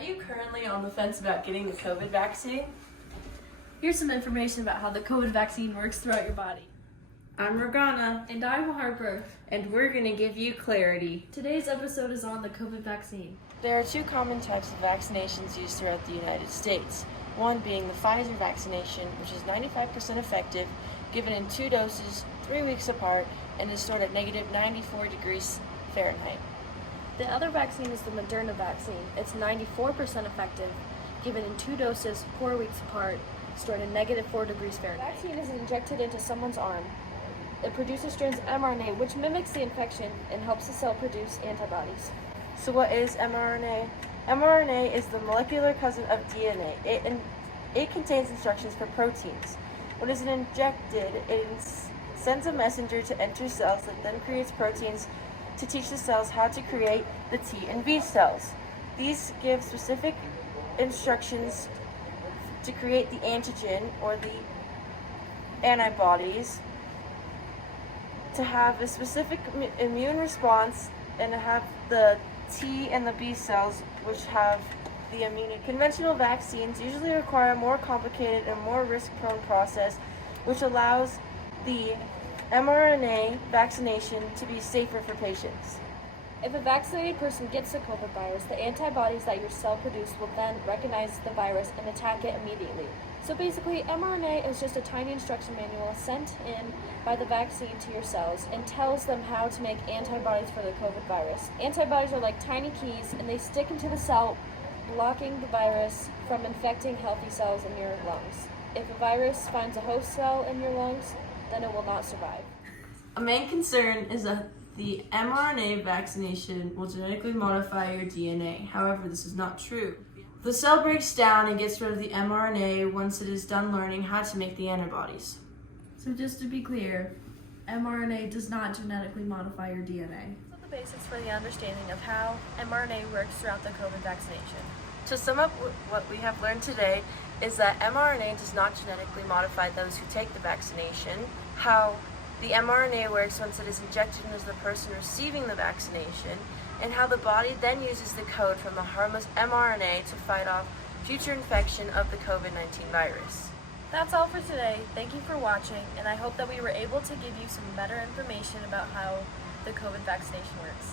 Are you currently on the fence about getting the COVID vaccine? Here's some information about how the COVID vaccine works throughout your body. I'm Morgana, And I'm Harper. and we're going to give you clarity. Today's episode is on the COVID vaccine. There are two common types of vaccinations used throughout the United States. One being the Pfizer vaccination, which is 95% effective, given in 2 doses, 3 weeks apart, and is stored at negative 94 degrees Fahrenheit. The other vaccine is the Moderna vaccine. It's 94% effective, given in 2 doses, 4 weeks apart, stored at negative 4 degrees Fahrenheit. The vaccine is injected into someone's arm. It produces strands of mRNA, which mimics the infection and helps the cell produce antibodies. So what is mRNA? mRNA is the molecular cousin of DNA. It contains instructions for proteins. When it is injected, it sends a messenger to enter cells that then creates proteins to teach the cells how to create the T and B cells. These give specific instructions to create the antigen or the antibodies, to have a specific immune response, and to have the T and the B cells, which have the immunity. Conventional vaccines usually require a more complicated and more risk-prone process, which allows the mRNA vaccination to be safer for patients. If a vaccinated person gets the COVID virus, the antibodies that your cell produces will then recognize the virus and attack it immediately. So basically, mRNA is just a tiny instruction manual sent in by the vaccine to your cells and tells them how to make antibodies for the COVID virus. Antibodies are like tiny keys, and they stick into the cell, blocking the virus from infecting healthy cells in your lungs. If a virus finds a host cell in your lungs, then it will not survive. A main concern is that the mRNA vaccination will genetically modify your DNA. However, this is not true. The cell breaks down and gets rid of the mRNA once it is done learning how to make the antibodies. So just to be clear, mRNA does not genetically modify your DNA. So the basics for the understanding of how mRNA works throughout the COVID vaccination. To sum up what we have learned today is that mRNA does not genetically modify those who take the vaccination, how the mRNA works once it is injected into the person receiving the vaccination, and how the body then uses the code from the harmless mRNA to fight off future infection of the COVID-19 virus. That's all for today. Thank you for watching, and I hope that we were able to give you some better information about how the COVID vaccination works.